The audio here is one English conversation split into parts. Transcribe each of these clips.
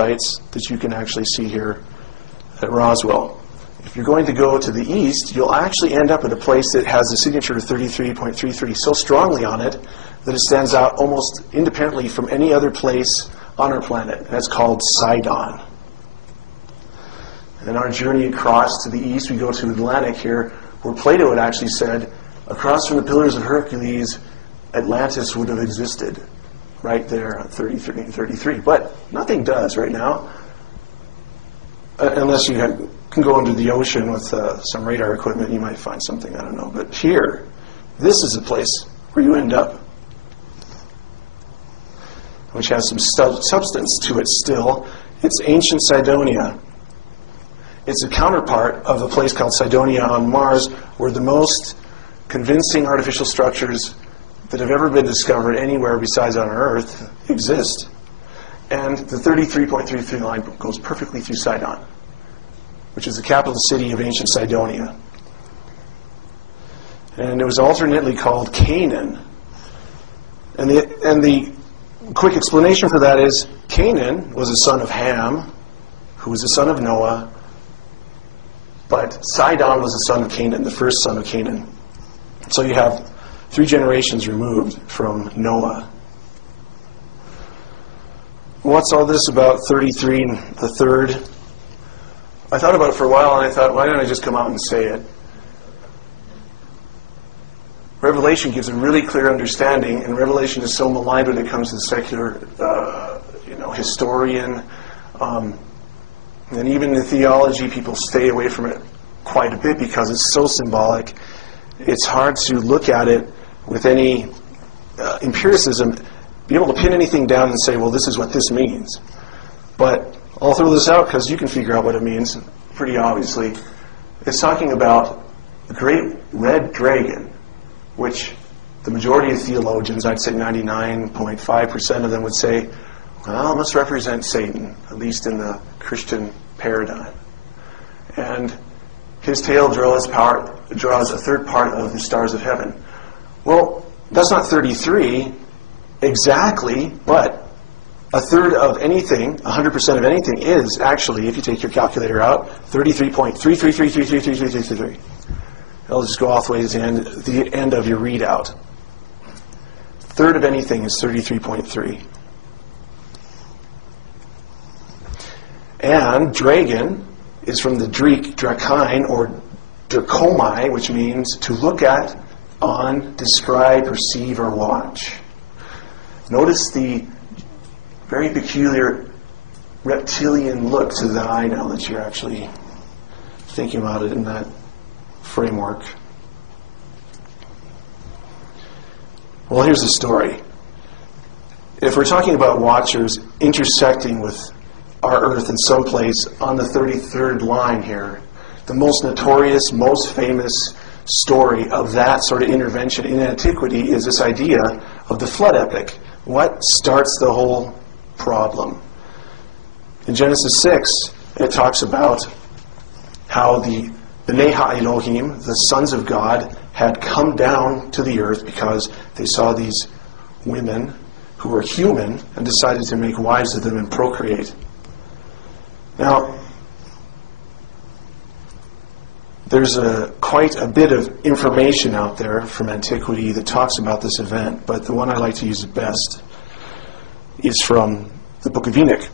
sites that you can actually see here at Roswell. If you're going to go to the east, you'll actually end up at a place that has the signature of 33.33 so strongly on it that it stands out almost independently from any other place on our planet. That's called Sidon. And our journey across to the east, we go to Atlantic here, where Plato had actually said, across from the Pillars of Hercules, Atlantis would have existed right there at 33 and 33. But nothing does right now, unless you can go under the ocean with some radar equipment. You might find something, I don't know. But here, this is a place where you end up, which has some substance to it still. It's ancient Cydonia. It's a counterpart of a place called Cydonia on Mars, where the most convincing artificial structures that have ever been discovered anywhere besides on Earth exist. And the 33.33 line goes perfectly through Sidon, which is the capital city of ancient Cydonia. And it was alternately called Canaan. And the quick explanation for that is Canaan was a son of Ham, who was the son of Noah, but Sidon was the son of Canaan, the first son of Canaan. So you have 3 generations removed from Noah. What's all this about 33 and the third? I thought about it for a while, and I thought, why don't I just come out and say it? Revelation gives a really clear understanding, and Revelation is so maligned when it comes to the secular historian. And even in theology, people stay away from it quite a bit because it's so symbolic. It's hard to look at it with any empiricism, be able to pin anything down and say, well, this is what this means. But I'll throw this out because you can figure out what it means pretty obviously. It's talking about the great red dragon, which the majority of theologians, I'd say 99.5% of them would say, well, it must represent Satan, at least in the Christian paradigm. And his tail draws a third part of the stars of heaven. Well, that's not 33 exactly, but a third of anything, 100% of anything, is actually, if you take your calculator out, 33.333333333. It'll just go all the way to the end of your readout. Third of anything is 33.3. And dragon is from the Greek drakine, or drakomai, which means to look at, on, describe, perceive, or watch. Notice the very peculiar reptilian look to the eye now that you're actually thinking about it in that framework. Well, here's the story. If we're talking about watchers intersecting with our Earth in some place on the 33rd line here, the most notorious, most famous story of that sort of intervention in antiquity is this idea of the flood epic. What starts the whole problem? In Genesis 6, it talks about how the B'nai HaElohim, the sons of God, had come down to the earth because they saw these women who were human and decided to make wives of them and procreate. Now, there's quite a bit of information out there from antiquity that talks about this event, but the one I like to use best is from the Book of Enoch.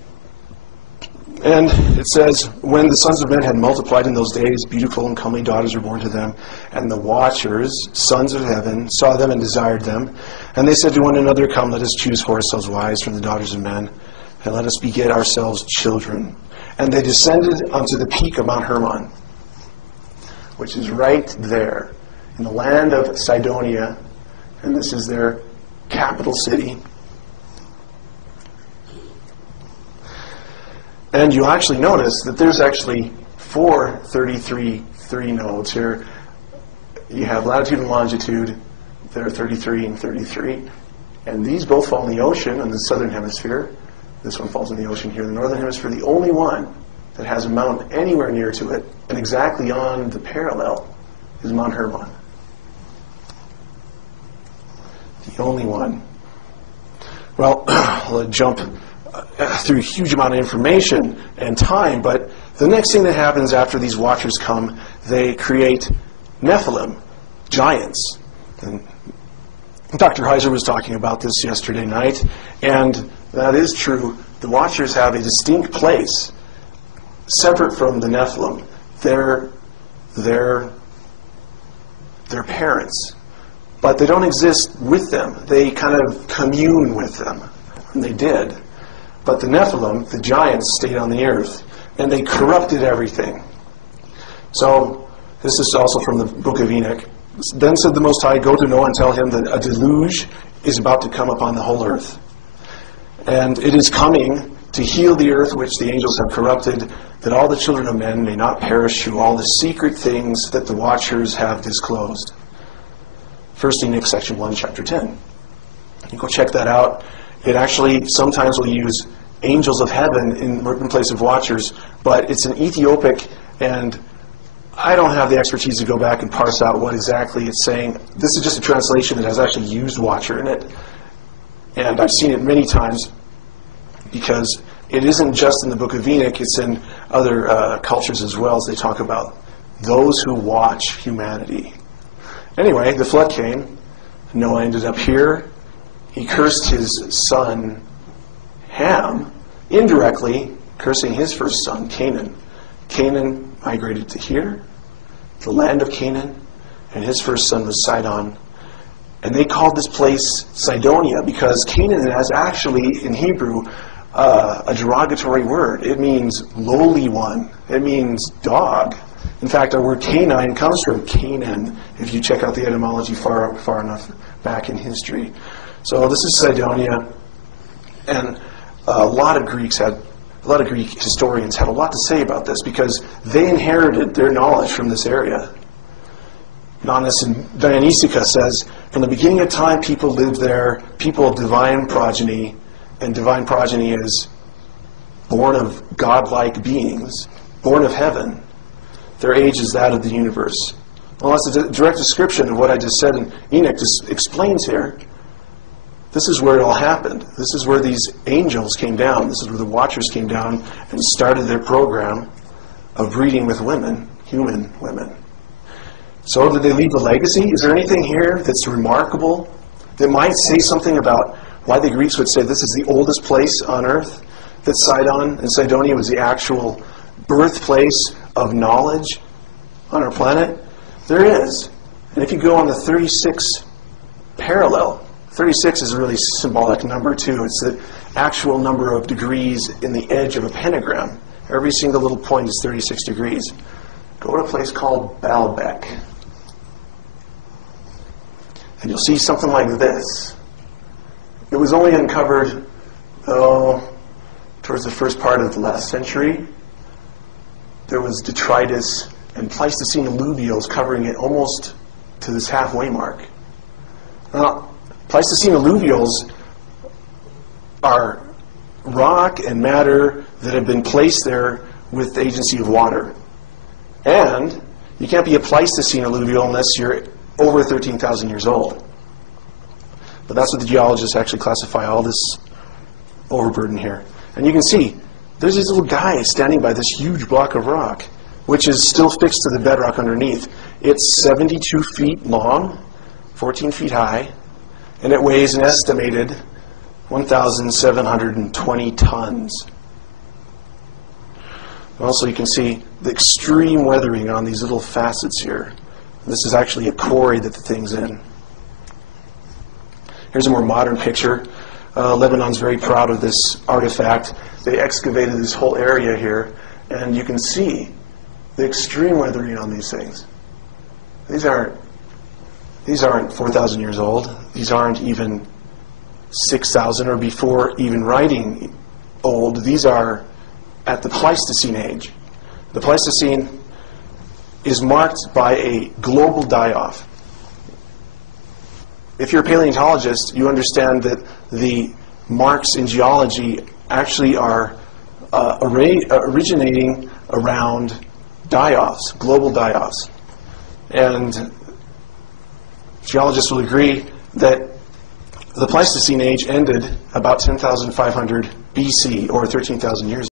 And it says, when the sons of men had multiplied in those days, beautiful and comely daughters were born to them, and the watchers, sons of heaven, saw them and desired them. And they said to one another, come, let us choose for ourselves wives from the daughters of men, and let us beget ourselves children. And they descended unto the peak of Mount Hermon, which is right there in the land of Cydonia, and this is their capital city. And you'll actually notice that there's actually 4 33 nodes here. You have latitude and longitude. There are 33 and 33. And these both fall in the ocean in the southern hemisphere. This one falls in the ocean here in the northern hemisphere. The only one that has a mountain anywhere near to it and exactly on the parallel is Mount Hermon. The only one. Well, I'll jump through a huge amount of information and time, but the next thing that happens after these watchers come, they create Nephilim, giants. And Dr. Heiser was talking about this yesterday night, and that is true. The watchers have a distinct place, separate from the Nephilim. They're parents, but they don't exist with them. They kind of commune with them, and they did. But the Nephilim, the giants, stayed on the earth, and they corrupted everything. So this is also from the book of Enoch. Then said the Most High, go to Noah and tell him that a deluge is about to come upon the whole earth. And it is coming to heal the earth which the angels have corrupted, that all the children of men may not perish through all the secret things that the watchers have disclosed. 1 Enoch, section 1, chapter 10. You go check that out. It actually sometimes will use angels of heaven in place of watchers, but it's an Ethiopic, and I don't have the expertise to go back and parse out what exactly it's saying. This is just a translation that has actually used watcher in it, and I've seen it many times because it isn't just in the book of Enoch, it's in other cultures as well, as they talk about those who watch humanity. Anyway, the flood came. Noah ended up here. He cursed his son Ham, indirectly cursing his first son, Canaan. Canaan migrated to here, the land of Canaan, and his first son was Sidon. And they called this place Sidonia because Canaan has actually, in Hebrew, a derogatory word. It means lowly one. It means dog. In fact, our word canine comes from Canaan, if you check out the etymology far enough back in history. So this is Sidonia, and a lot of Greek historians had a lot to say about this because they inherited their knowledge from this area. Nonnus in Dionysica says, from the beginning of time, people lived there, people of divine progeny, and divine progeny is born of godlike beings, born of heaven. Their age is that of the universe. Well, that's a direct description of what I just said, and Enoch just explains here. This is where it all happened. This is where these angels came down. This is where the watchers came down and started their program of breeding with women, human women. So did they leave a legacy? Is there anything here that's remarkable that might say something about why the Greeks would say this is the oldest place on earth? That Sidon and Sidonia was the actual birthplace of knowledge on our planet? There is. And if you go on the 36 parallel, 36 is a really symbolic number too. It's the actual number of degrees in the edge of a pentagram. Every single little point is 36 degrees. Go to a place called Baalbek. And you'll see something like this. It was only uncovered, towards the first part of the last century. There was detritus and Pleistocene alluvials covering it almost to this halfway mark. Now, Pleistocene alluvials are rock and matter that have been placed there with the agency of water. And you can't be a Pleistocene alluvial unless you're over 13,000 years old. But that's what the geologists actually classify all this overburden here. And you can see, there's these little guys standing by this huge block of rock, which is still fixed to the bedrock underneath. It's 72 feet long, 14 feet high, and it weighs an estimated 1,720 tons. Also, you can see the extreme weathering on these little facets here. This is actually a quarry that the thing's in. Here's a more modern picture. Lebanon's very proud of this artifact. They excavated this whole area here, and you can see the extreme weathering on these things. These aren't 4,000 years old. These aren't even 6,000 or before even writing old. These are at the Pleistocene age. The Pleistocene is marked by a global die-off. If you're a paleontologist, you understand that the marks in geology actually are originating around die-offs, global die-offs. And geologists will agree that the Pleistocene age ended about 10,500 BC or 13,000 years